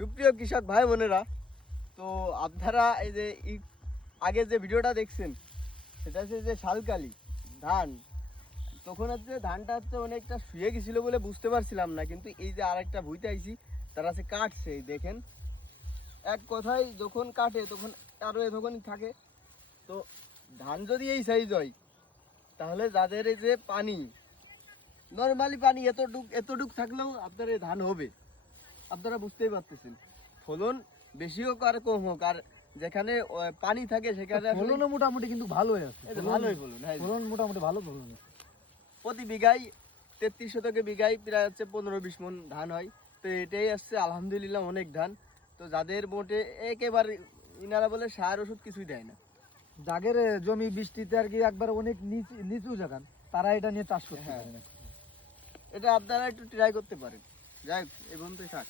সুপ্রিয় কৃষক ভাই বোনেরা, তো আপনারা এই যে আগে যে ভিডিওটা দেখছেন সেটা হচ্ছে যে শালকালি ধান। তখন হচ্ছে ধানটা হচ্ছে অনেকটা শুয়ে গেছিল বলে বুঝতে পারছিলাম না, কিন্তু এই যে আরেকটা ভুইতে আইছি তারা আছে কাটছে, এই দেখেন। এক কথায় যখন কাটে তখন আরও এতক্ষণই থাকে। তো ধান যদি এই সাইজ হয় তাহলে যাদের এই যে পানি, নর্মালি পানি এতটুক থাকলেও আপনার এই ধান হবে, আপনারা বুঝতেই পারতেছেন। ফলন বেশি হোক আর কম হোক, আর যেখানে পানি থাকে সেখানে ফলনও মোটামুটি কিন্তু ভালোই আছে, ভালোই ফলন। হ্যাঁ, ফলন মোটামুটি ভালো ফলন আছে। প্রতি বিঘায় 33 শতকে বিঘায় প্রায় হচ্ছে 15-20 মন ধান হয়। তো এটাই আসছে আলহামদুলিল্লাহ অনেক ধান। তো যাদের মোটে একেবারে ইনারা বলে সার ওষুধ কিছুই দেয় না, যাদের জমি বৃষ্টিতে আর কি একবার অনেক নিচু জায়গা, তারা এটা নিয়ে চাষ করতে হ্যাঁ, পারে না। এটা আপনারা একটু ট্রাই করতে পারেন। যাই হোক, এই পর্যন্তই থাক।